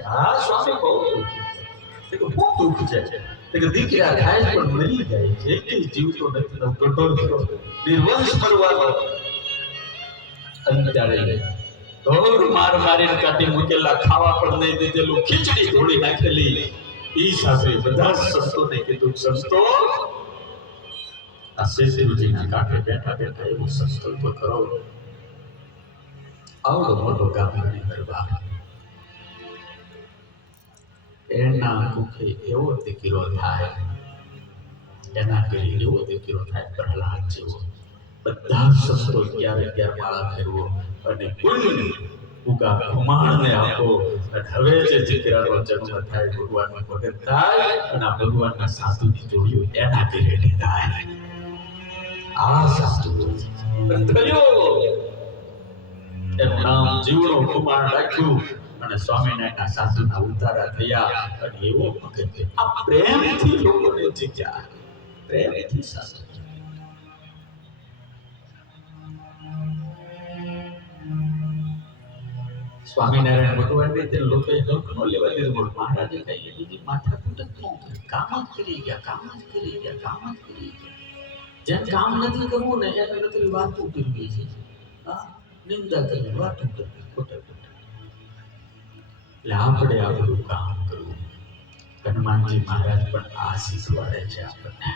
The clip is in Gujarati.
આ સ્વામી બહુ દુઃખી છે કે હું દુઃખ છે કે દીકરા થાય પણ મરી જાય છે કે જીવતો નથી તો ગઢો નિર્વંશ મરવાનો અંતરે ઢોર માર મારીને કાઢી મૂકેલા ખાવા પણ નહીં દીધેલું ખીચડી ધોળી નાખેલી ઈ સાથે બધા સંતોને કીધું સંતો આ શેષુજીના કાંઠે બેઠા બેઠા એવું સંકલ્પ કરો આવડો મોટો ગામની દરબાર એના મુખે એવો દીકરો થાય એના ઘરે એવો દીકરો થાય પ્રહલાદ જેવો બધા સંતો 11 માળા ફેરવો અને કુલ ઉગા ખુમાણને આપો અને હવે જે દીકરાનો જન્મ થાય ભગવાનનો ભગત થાય અને આ ભગવાનના સાધુની જોડીઓ એના ઘરે થાય આ સાધુ થયો એનું નામ જીવનો ખુમાણ રાખ્યું અને સ્વામિનારાયણના સાધુના ઉતારા થયા અને એવો ભગત આ પ્રેમથી લોકોને જીત્યા પ્રેમથી સાધુ સ્વામિનારાયણ ભગવાનને તે લોકોએ હક ન લેવા દીધું મહારાજે કઈ બીજી માથાકૂટ જ ન કરી કામ જ કરી ગયા જેમ કામ નથી કરવું ને એને નથી વાતું કરવી છે નિંદા કરવી વાતું કરવી ખોટા એટલે આપણે આપણું કામ કરવું હનુમાનજી મહારાજ પણ આ શીખવાડે છે આપણને